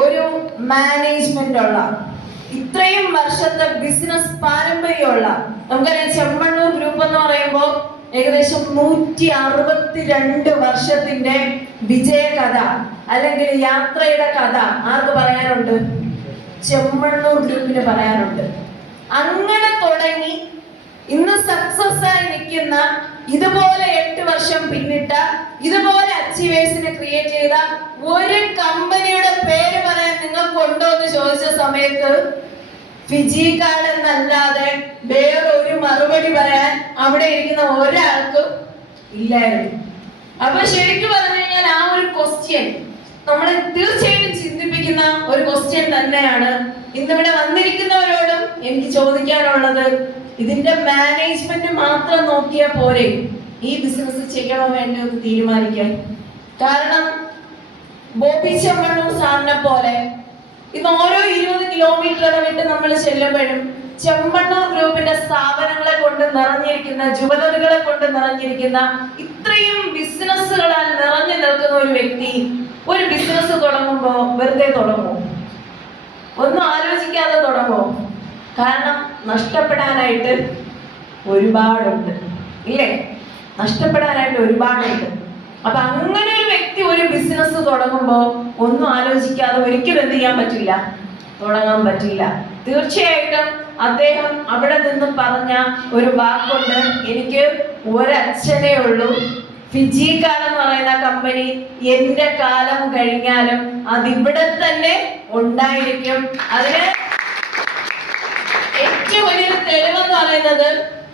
ഒരു മാനേജ്മെന്റ് ഉള്ള, ഇത്രയും വർഷത്തെ ബിസിനസ് പാരമ്പര്യമുള്ള, നമുക്കറിയാം ചെമ്മണ്ണൂർ ഗ്രൂപ്പ് എന്ന് പറയുമ്പോൾ ഏകദേശം 162 വർഷത്തിന്റെ വിജയകഥ അല്ലെങ്കിൽ യാത്രയുടെ കഥ ആർക്ക് പറയാനുണ്ട്? ചെമ്മണ്ണൂർ ഗ്രൂപ്പിന് പറയാനുണ്ട്. അങ്ങനെ തുടങ്ങി ഇന്ന് സക്സസ് ആയി നിൽക്കുന്ന, ഇതുപോലെ 8 വർഷം പിന്നിട്ട, ഇതുപോലെ അച്ചീവേഴ്സിനെ ക്രിയേറ്റ് ചെയ്ത ഒരു കമ്പനിയുടെ പേര് പറയാൻ നിങ്ങൾക്കുണ്ടോ എന്ന് ചോദിച്ച സമയത്ത് ഫിജി കാർഡ് എന്നല്ലാതെ വേറൊരു മറുപടി പറയാൻ അവിടെ ഇരിക്കുന്ന ഒരാൾക്കും ഇല്ലായിരുന്നു. അപ്പൊ ശരിക്കും പറഞ്ഞു കഴിഞ്ഞാൽ ആ ഒരു ക്വസ്റ്റ്യൻ നമ്മളെ തീർച്ചയായിട്ടും ചിന്തിപ്പിക്കുന്ന ഒരു ക്വസ്റ്റ്യൻ തന്നെയാണ് ഇന്നിവിടെ വന്നിരിക്കുന്നവരോടും എനിക്ക് ചോദിക്കാനുള്ളത്. ഇതിന്റെ മാനേജ്മെന്റ് മാത്രം നോക്കിയാൽ പോരെ ഈ ബിസിനസ് ചെയ്യണോ വേണ്ടോ എന്ന് തീരുമാനിക്കാൻ? കാരണം ബോബി ചെമ്മണ്ണൂർ സാറിനെ പോലെ ഇന്ന് ഓരോ 20 കിലോമീറ്റർ ഇടവിട്ട് നമ്മൾ ചെല്ലുമ്പോഴും ചെമ്മണ്ണൂർ ഗ്രൂപ്പിന്റെ സ്ഥാപനങ്ങളെ കൊണ്ട് നിറഞ്ഞിരിക്കുന്ന, ജുവലറികളെ കൊണ്ട് നിറഞ്ഞിരിക്കുന്ന, ഇത്രയും ബിസിനസ്സുകളാൽ നിറഞ്ഞു നിൽക്കുന്ന ഒരു വ്യക്തി ഒരു ബിസിനസ് തുടങ്ങുമ്പോ വെറുതെ തുടങ്ങുമോ? ഒന്നും ആലോചിക്കാതെ തുടങ്ങുമോ? കാരണം നഷ്ടപ്പെടാനായിട്ട് ഒരുപാടുണ്ട്, ഇല്ലേ? നഷ്ടപ്പെടാനായിട്ട് ഒരുപാടുണ്ട്. അപ്പൊ അങ്ങനെ ഒരു വ്യക്തി ഒരു ബിസിനസ് തുടങ്ങുമ്പോ ഒന്നും ആലോചിക്കാതെ ഒരിക്കലും എന്ത് ചെയ്യാൻ പറ്റില്ല? തുടങ്ങാൻ പറ്റില്ല. തീർച്ചയായിട്ടും അദ്ദേഹം അവിടെ നിന്ന് പറഞ്ഞ ഒരു വാക്കുണ്ട്, എനിക്ക് ഒരച്ഛനേ ഉള്ളൂ, ഫിജി കാർഡ് എന്ന് പറയുന്ന കമ്പനി എന്റെ കാലം കഴിഞ്ഞാലും അതിവിടെ തന്നെ ഉണ്ടായിരിക്കും. അതിന് ഏറ്റവും വലിയൊരു തെളിവെന്ന് പറയുന്നത്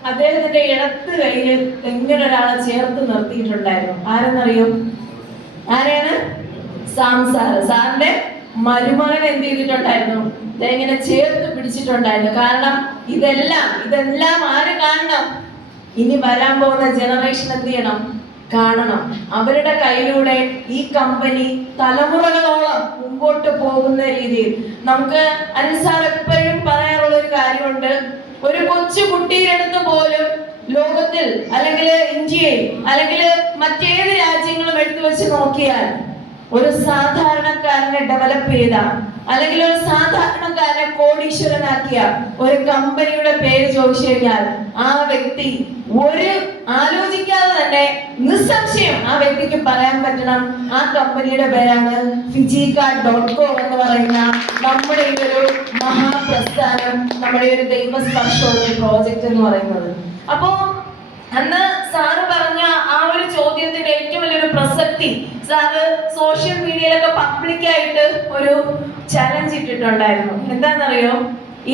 അദ്ദേഹത്തിന്റെ ഇടത്ത് കയ്യിൽ എങ്ങനെ ഒരാളെ ചേർത്ത് നിർത്തിയിട്ടുണ്ടായിരുന്നു. ആരെന്നറിയോ? ആരെയാണ്? സാറിന്റെ മരുമകൻ എന്ത് ചെയ്തിട്ടുണ്ടായിരുന്നു? ഇതെങ്ങനെ ചേർത്ത് പിടിച്ചിട്ടുണ്ടായിരുന്നു. കാരണം ഇതെല്ലാം ആര് കാണണം? ഇനി വരാൻ പോകുന്ന ജനറേഷൻ എന്ത് ചെയ്യണം? കാണണം. അവരുടെ കയ്യിലൂടെ ഈ കമ്പനി തലമുറകളോളം മുമ്പോട്ട് പോകുന്ന രീതിയിൽ. നമുക്ക് അൻസാർ എപ്പോഴും പറയാറുള്ള ഒരു കാര്യമുണ്ട്, ഒരു കൊച്ചു കുട്ടിയുടെ അടുത്ത് പോലും ലോകത്തിൽ അല്ലെങ്കിൽ ഇന്ത്യയിൽ അല്ലെങ്കിൽ മറ്റേത് രാജ്യങ്ങളും എടുത്തു വെച്ച് നോക്കിയാൽ ഒരു സാധാരണക്കാരനെ ഡെവലപ്പ് ചെയ്ത അല്ലെങ്കിൽ ഒരു സാധാരണക്കാരനെ കോടീശ്വരനാക്കിയ ഒരു കമ്പനിയുടെ പേര് ചോദിച്ചു കഴിഞ്ഞാൽ ആ വ്യക്തി ഒരു ആലോചിക്കാതെ തന്നെ നിസ്സംശയം ആ വ്യക്തിക്ക് പറയാൻ പറ്റണം, ആ കമ്പനിയുടെ പേരാണ് fijiCard.com എന്ന് പറയുന്ന നമ്മുടെ ഈ ഒരു മഹാപ്രസ്ഥാനം, നമ്മുടെ ഒരു ദൈവസ്പർശവും പ്രോജക്റ്റ് എന്ന് പറയുന്നത്. അപ്പോ അന്ന് സാറ് പറഞ്ഞ ആ ഒരു ചോദ്യത്തിന്റെ ഏറ്റവും വലിയൊരു പ്രസക്തി, സാറ് സോഷ്യൽ മീഡിയയിലൊക്കെ പബ്ലിക്കായിട്ട് ഒരു ചലഞ്ച് ഇട്ടിട്ടുണ്ടായിരുന്നു. എന്താണെന്നറിയോ?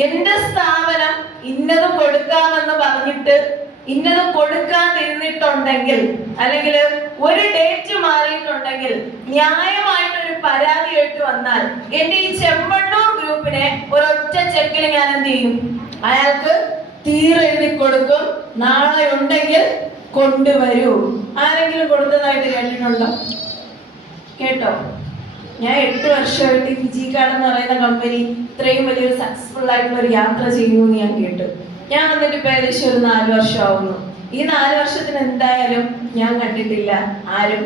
എന്റെ സ്ഥാപനം ഇന്നത് കൊടുക്കാമെന്ന് പറഞ്ഞിട്ട് ഇന്നത് കൊടുക്കാതിരുന്നിട്ടുണ്ടെങ്കിൽ അല്ലെങ്കിൽ ഒരു ഡേറ്റ് മാറിയിട്ടുണ്ടെങ്കിൽ ന്യായമായിട്ടൊരു പരാതിയായിട്ട് വന്നാൽ എന്റെ ഈ ചെമ്മണ്ണൂർ ഗ്രൂപ്പിനെ ഒരൊറ്റ ചെക്കിന് ഞാൻ എന്ത് ചെയ്യും? അയാൾക്ക് തീരെഴുതി കൊടുക്കും. നാളെ ഉണ്ടെങ്കിൽ കൊണ്ടുവരൂ. ആരെങ്കിലും കൊടുത്തതായിട്ട് കേട്ടിട്ടുണ്ടോ? കേട്ടോ? ഞാൻ 8 വർഷമായിട്ട് ഫിജി കാർഡ് എന്ന് പറയുന്ന കമ്പനി ഇത്രയും വലിയൊരു സക്സസ്ഫുൾ ആയിട്ടുള്ള ഒരു യാത്ര ചെയ്യുന്നു എന്ന് ഞാൻ കേട്ടു. ഞാൻ വന്നിട്ട് ഇപ്പൊ ഏകദേശം ഒരു 4 വർഷം ആവുന്നു. ഈ 4 വർഷത്തിന് എന്തായാലും ഞാൻ കണ്ടിട്ടില്ല ആരും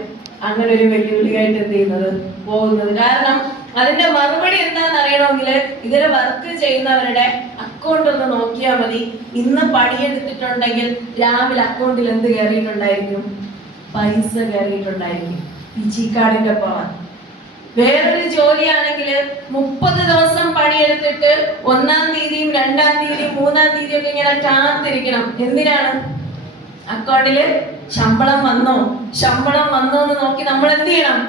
അങ്ങനെ ഒരു വെല്ലുവിളിയായിട്ട് എന്ത് ചെയ്യുന്നത് പോകുന്നത്. കാരണം അതിന്റെ മറുപടി എന്താണെന്ന് അറിയണമെങ്കിൽ ഇതിൽ വർക്ക് ചെയ്യുന്നവരുടെ അക്കൗണ്ട് ഒന്ന് നോക്കിയാൽ മതി. ഇന്ന് പണിയെടുത്തിട്ടുണ്ടെങ്കിൽ രാവിലെ അക്കൗണ്ടിൽ എന്ത് കയറിയിട്ടുണ്ടായിരിക്കും? പൈസ കയറിയിട്ടുണ്ടായിരിക്കും. ഫിജി കാർഡിന്റെ പവർ. വേറൊരു ജോലിയാണെങ്കിൽ 30 ദിവസം പണിയെടുത്തിട്ട് 1-ാം തീയതിയും 2-ാം തീയതിയും 3-ാം തീയതിയും ഒക്കെ ഇങ്ങനെ കാത്തിരിക്കണം. എന്തിനാണ്? അക്കൗണ്ടില് ശമ്പളം വന്നോ എന്ന് നോക്കി നമ്മൾ എന്ത് ചെയ്യണം?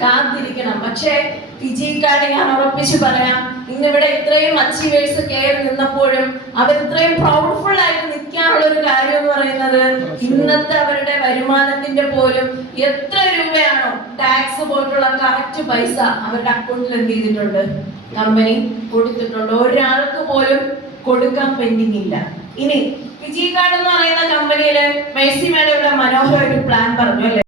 കാത്തിരിക്കണം. പക്ഷേ ഫിജി കാർഡ് ഞാൻ ഉറപ്പിച്ച് പറയാം, ഇന്നിവിടെ ഇത്രയും അച്ചീവേഴ്സ് കയറി നിന്നപ്പോഴും അവർ ഇത്രയും പ്രൗഡ്ഫുൾ ആയിട്ട് നിൽക്കാനുള്ള ഒരു കാര്യം എന്ന് പറയുന്നത് ഇന്നത്തെ അവരുടെ വരുമാനത്തിന്റെ പോലും എത്ര രൂപയാണോ ടാക്സ് പോയിട്ടുള്ള കറക്റ്റ് പൈസ അവരുടെ അക്കൗണ്ടിൽ എന്ത് ചെയ്തിട്ടുണ്ട്? കമ്പനി കൊടുത്തിട്ടുണ്ട്. ഒരാൾക്ക് പോലും കൊടുക്കാൻ പെൻഡിങ് ഇല്ല. ഇനി ഫിജി കാർഡ് എന്ന് പറയുന്ന കമ്പനിയില് മേഴ്സി മാഡം ഇവിടെ മനോഹരമായിട്ട് പ്ലാൻ പറഞ്ഞു അല്ലേ?